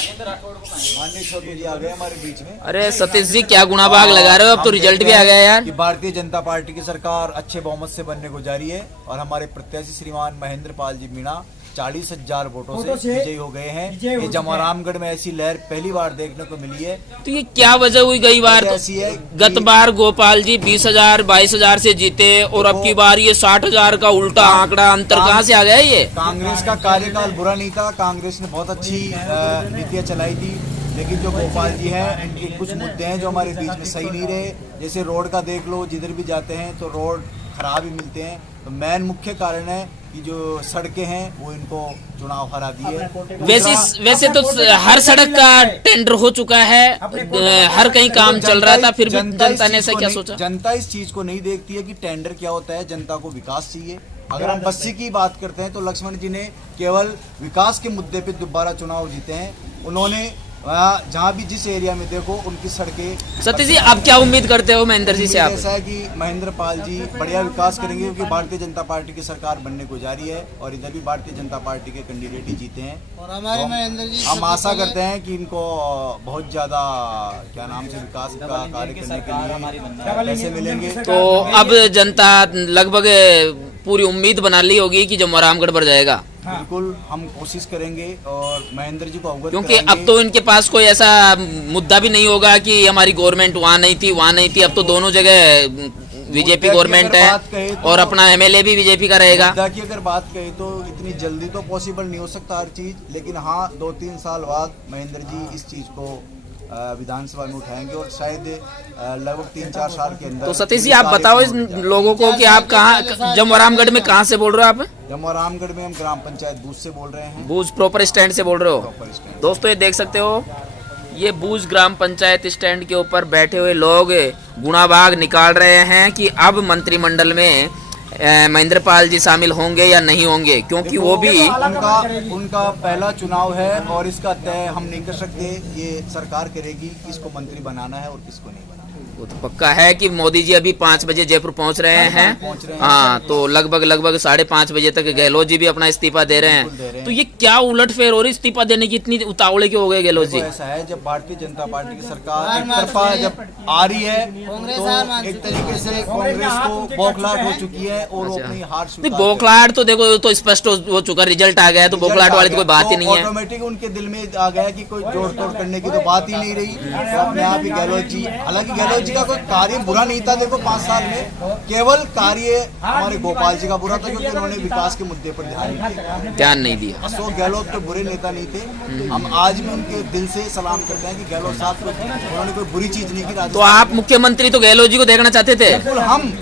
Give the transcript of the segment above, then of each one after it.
माननीय छोटू जी आ गए हमारे बीच में। अरे सतीश जी क्या गुणाभाग लगा रहे हो, अब तो रिजल्ट भी आ गया यार। कि भारतीय जनता पार्टी की सरकार अच्छे बहुमत से बनने को जा रही है और हमारे प्रत्याशी श्रीमान महेंद्र पाल जी मीणा 40,000 वोटों से विजयी हो गए हैं। ये जमोरामगढ़ में ऐसी लहर पहली बार देखने को मिली है। तो ये क्या वजह हुई, गई बार तो ऐसी है गत बार गोपाल जी 20,000 22,000 से जीते और अब की बार ये 60,000 का उल्टा आंकड़ा, अंतर कहाँ से आ गया ये? कांग्रेस का कार्यकाल बुरा नहीं था, कांग्रेस ने बहुत अच्छी नीतियां चलाई थी, लेकिन जो गोपाल जी हैं इनके कुछ मुद्दे हैं जो हमारे बीच में सही नहीं रहे। जैसे रोड का देख लो, जिधर भी जाते हैं तो रोड खराब ही मिलते हैं। तो मेन मुख्य कारण है कि जो सड़कें हैं वो इनको चुनाव हरा दिए। वैसे तो हर सड़क का टेंडर हो चुका है, हर कहीं काम चल रहा था, फिर भी जनता ने ऐसा क्या सोचा? जनता इस चीज को नहीं देखती है कि टेंडर क्या होता है। जनता को विकास चाहिए। अगर हम बस्सी की बात करते हैं तो लक्ष्मण जी ने केवल विकास के मुद्दे पे दोबारा चुनाव जीते हैं। उन्होंने जहाँ भी जिस एरिया में देखो उनकी सड़कें। सतीश जी आप क्या उम्मीद करते हो महेंद्र जी से? आप ऐसा है कि महेंद्र पाल जी बढ़िया विकास करेंगे, क्योंकि भारतीय जनता पार्टी की सरकार बनने को जा रही है और इधर भी भारतीय जनता पार्टी के कैंडिडेट ही जीते हैं। और हमारे महेंद्र जी हम आशा करते हैं कि इनको बहुत ज्यादा क्या नाम से विकास का कार्य करने के लिए पैसे मिलेंगे। तो अब जनता लगभग पूरी उम्मीद बना ली होगी कि जमोरामगढ़ बढ़ जाएगा। बिल्कुल हम कोशिश करेंगे और महेंद्र जी को अवगत क्योंकि अब तो इनके पास कोई ऐसा मुद्दा भी नहीं होगा कि हमारी गवर्नमेंट वहाँ नहीं थी वहाँ नहीं थी। अब तो दोनों जगह बीजेपी गवर्नमेंट है और अपना एमएलए भी बीजेपी का रहेगा। मुद्दा की अगर बात कहें तो इतनी जल्दी तो पॉसिबल नहीं हो सकता हर चीज, लेकिन हाँ 2-3 साल बाद महेंद्र जी इस चीज को विधानसभा में उठाएंगे और शायद लगभग 3-4 साल के अंदर। तो सतीश जी आप बताओ इस लोगों को कि आप कहाँ जमोरामगढ़ में कहाँ से बोल रहे हो आप? जमोरामगढ़ में हम ग्राम पंचायत बूज से बोल रहे हैं। बूज प्रॉपर स्टैंड से बोल रहे हो? दोस्तों ये देख सकते हो, ये बूज ग्राम पंचायत स्टैंड के ऊपर बैठे हुए लोग गुणाभाग निकाल रहे हैं कि अब मंत्रिमंडल में महेंद्र पाल जी शामिल होंगे या नहीं होंगे, क्योंकि वो भी उनका पहला चुनाव है और इसका तय हम नहीं कर सकते। ये सरकार करेगी किसको मंत्री बनाना है और किसको नहीं बनाना। वो तो पक्का है कि मोदी जी अभी 5 बजे जयपुर पहुंच रहे हैं। हाँ तो लगभग 5:30 बजे तक गहलोत जी भी अपना इस्तीफा दे रहे हैं। तो ये क्या उलटफेर और इस्तीफा देने की इतनी उतावले क्यों हो गए गहलोत जी? ऐसा है, जब भारतीय जनता पार्टी की सरकार एक तरफा जब आ रही है तो एक तरीके से कांग्रेस को बौखलाहट हो चुकी है और वो अपनी हार बौखलाहट तो देखो तो स्पष्ट हो चुका, रिजल्ट आ गया है तो बौखलाहट वाली तो कोई बात ही नहीं है। ऑटोमेटिक उनके दिल में आ गया कि कोई जोड़ तोड़ करने की तो बात ही नहीं रही। तो अपने आप ही गहलोत जी, हालांकि गहलोत जी का कोई कार्य बुरा नहीं था। देखो 5 साल में केवल कार्य हमारे गोपाल जी का बुरा था, क्योंकि उन्होंने विकास के मुद्दे पर ध्यान नहीं दिया। अशोक गहलोत तो बुरे नेता नहीं थे। हम आज भी उनके दिल से सलाम करते हैं कि गहलोत साहब को उन्होंने कोई बुरी चीज नहीं की। तो आप मुख्यमंत्री तो गहलोत जी को देखना चाहते थे? बिल्कुल, हम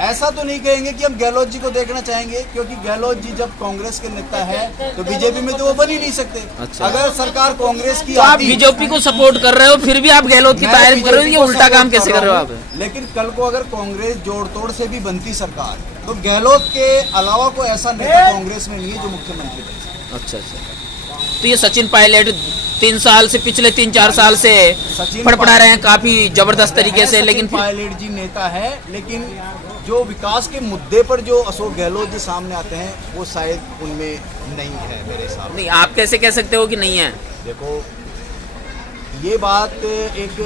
ऐसा तो नहीं कहेंगे कि हम गहलोत जी को देखना चाहेंगे, क्योंकि गहलोत जी जब कांग्रेस के नेता है तो बीजेपी में तो वो बन ही नहीं सकते। अच्छा। अगर सरकार कांग्रेस की तो आप बीजेपी को सपोर्ट कर रहे हो फिर भी आप गहलोत की तारीफ कर रहे हो, ये उल्टा काम कैसे कर रहे हो आप? लेकिन कल को अगर कांग्रेस जोड़ तोड़ से भी बनती सरकार तो गहलोत के अलावा कोई ऐसा नेता कांग्रेस में नहीं है जो मुख्यमंत्री बन सके। अच्छा अच्छा। तो ये सचिन पायलट 3 साल से पिछले 3-4 साल से फड़फड़ा रहे हैं काफी जबरदस्त तरीके से, लेकिन पायलट जी नेता है, लेकिन जो विकास के मुद्दे पर जो अशोक गहलोत जी सामने आते हैं वो शायद उनमें नहीं है मेरे हिसाब। नहीं, आप कैसे कह सकते हो कि नहीं है? देखो ये बात एक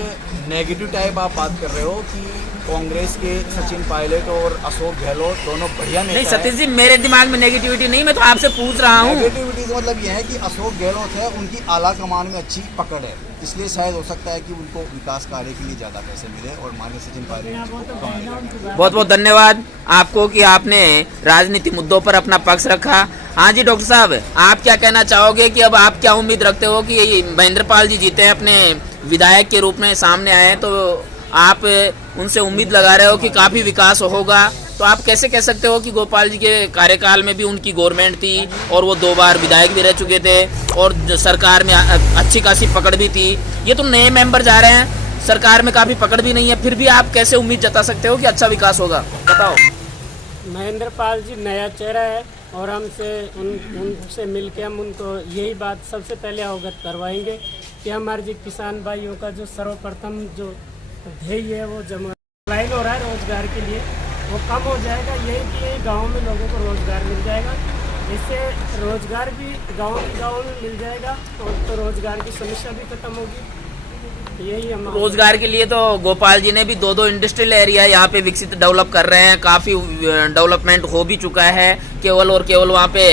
नेगेटिव टाइप आप बात कर रहे हो कि कांग्रेस के सचिन पायलट और अशोक गहलोत दोनों बढ़िया नेता नहीं सतीश जी, मेरे दिमाग में नेगेटिविटी नहीं, मैं तो आपसे पूछ रहा हूँ। नेगेटिविटी का मतलब यह है कि अशोक गहलोत है, उनकी आला कमान में अच्छी पकड़ है, इसलिए शायद हो सकता है कि उनको विकास कार्य के लिए ज्यादा पैसे मिले और माननीय सचिन पायलट को कम मिले। बहुत बहुत धन्यवाद आपको कि आपने राजनीतिक मुद्दों पर अपना पक्ष रखा। हाँ जी डॉक्टर साहब, आप क्या कहना चाहोगे कि अब आप क्या उम्मीद रखते हो कि महेंद्र पाल जी जीते हैं, अपने विधायक के रूप में सामने आए, तो आप उनसे उम्मीद लगा रहे हो कि काफ़ी विकास होगा, तो आप कैसे कह सकते हो कि गोपाल जी के कार्यकाल में भी उनकी गवर्नमेंट थी और वो 2 बार विधायक भी रह चुके थे और सरकार में अच्छी खासी पकड़ भी थी? ये तो नए मेंबर जा रहे हैं, सरकार में काफ़ी पकड़ भी नहीं है, फिर भी आप कैसे उम्मीद जता सकते हो कि अच्छा विकास होगा? बताओ। महेंद्र पाल जी नया चेहरा है और हमसे उनसे मिलके हम उनको यही बात सबसे पहले अवगत करवाएंगे कि हमारे जी किसान भाइयों का जो सर्वप्रथम जो ध्येय है वो जमाइन हो रहा है रोजगार के लिए, वो कम हो जाएगा। यही कि यही गाँव में लोगों को रोजगार मिल जाएगा इससे रोजगार भी गांव में मिल जाएगा और तो रोजगार की समस्या भी खत्म होगी। यही हम रोजगार के लिए तो गोपाल जी ने भी 2 इंडस्ट्रियल एरिया यहाँ पे विकसित डेवलप कर रहे हैं, काफी डेवलपमेंट हो भी चुका है। केवल और केवल वहाँ पे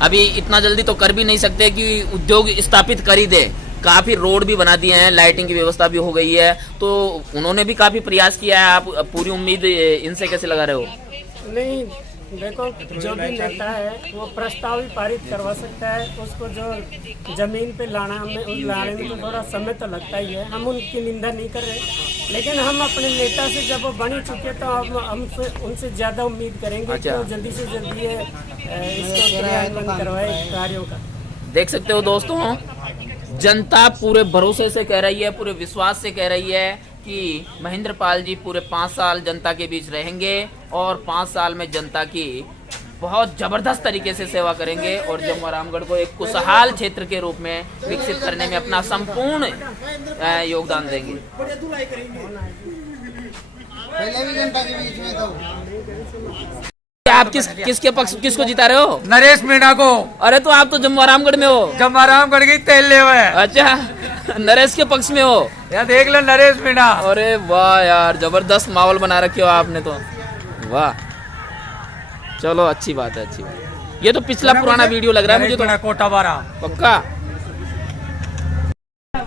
अभी इतना जल्दी तो कर भी नहीं सकते कि उद्योग स्थापित कर ही दे, काफी रोड भी बना दिए हैं, लाइटिंग की व्यवस्था भी हो गई है, तो उन्होंने भी काफी प्रयास किया है। आप पूरी उम्मीद इनसे कैसे लगा रहे हो? नहीं, देखो जो भी नेता है वो प्रस्ताव भी पारित करवा सकता है, उसको जो जमीन पे लाना हमें उस लाने में तो थोड़ा समय तो लगता ही है। हम उनकी निंदा नहीं कर रहे, लेकिन हम अपने नेता से जब वो बन चुके तो हम उनसे ज्यादा उम्मीद करेंगे कि वो जल्दी से जल्दी इसको क्रियान्वयन करवाए कार्यों का। देख सकते हो दोस्तों, जनता पूरे भरोसे से कह रही है, पूरे विश्वास से कह रही है कि महेंद्र पाल जी पूरे 5 साल जनता के बीच रहेंगे और 5 साल में जनता की बहुत जबरदस्त तरीके से सेवा करेंगे और जमुआ रामगढ़ को एक खुशहाल क्षेत्र के रूप में विकसित करने में अपना संपूर्ण योगदान देंगे। पहले भी जनता के बीच में तो आप किसके पक्ष किसको जिता रहे हो? नरेश मीणा को। अरे तो आप तो जमुआ रामगढ़ में हो। जमुआ रामगढ़ की तेल ले हुए। अच्छा, नरेश के पक्ष में हो? यार देख लो नरेश मीणा। अरे वाह यार, जबरदस्त माहौल बना रखे हो आपने तो, वाह। चलो अच्छी बात है, अच्छी बात है। ये तो पिछला पुराना वीडियो लग रहा है मुझे तो। कोटा 12 पक्का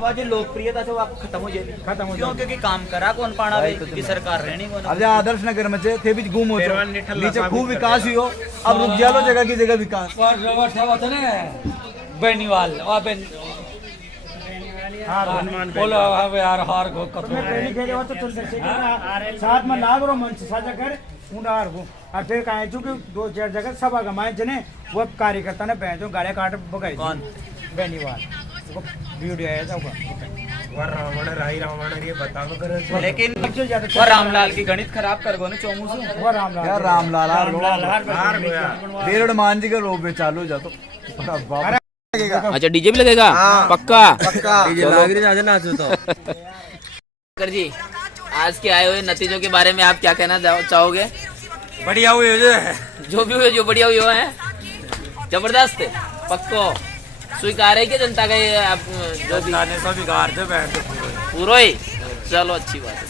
जो लोकप्रियता से वो आप खत्म हो जाएगी, खत्म हो क्यों? क्योंकि काम करा कौन पाना की सरकार रहनी कौन। अब जहाँ आदर्श नगर में थे भी घूम हो नीचे खूब विकास हुई हो, अब रुक जा लो जगह की जगह विकास। बेनीवाल बोलो यार हार को साथ में लाग रो मंच साझा कर उड़ार को और फिर कहे चुके 2-4 जगह सभा गमाए जने वो कार्यकर्ता ने पहचो गाड़े काट बगाई कौन बेनीवाल वीडियो है सबका लेकिन वो रामलाल की गणित खराब कर गो ना चोमू से। वो रामलाल यार रामलाल हार गया डेढ़ मान जी का रोब में चालू हो जा तो अच्छा डीजे भी लगेगा? पक्का कर जी, आज के आए हुए नतीजों के बारे में आप क्या कहना चाहोगे? बढ़िया हुए जो भी हुए, जो बढ़िया हुए हैं, जबरदस्त पक्को स्वीकार है कि जनता का ये आप जो भी सभी कार से पूरा ही? चलो अच्छी बात है।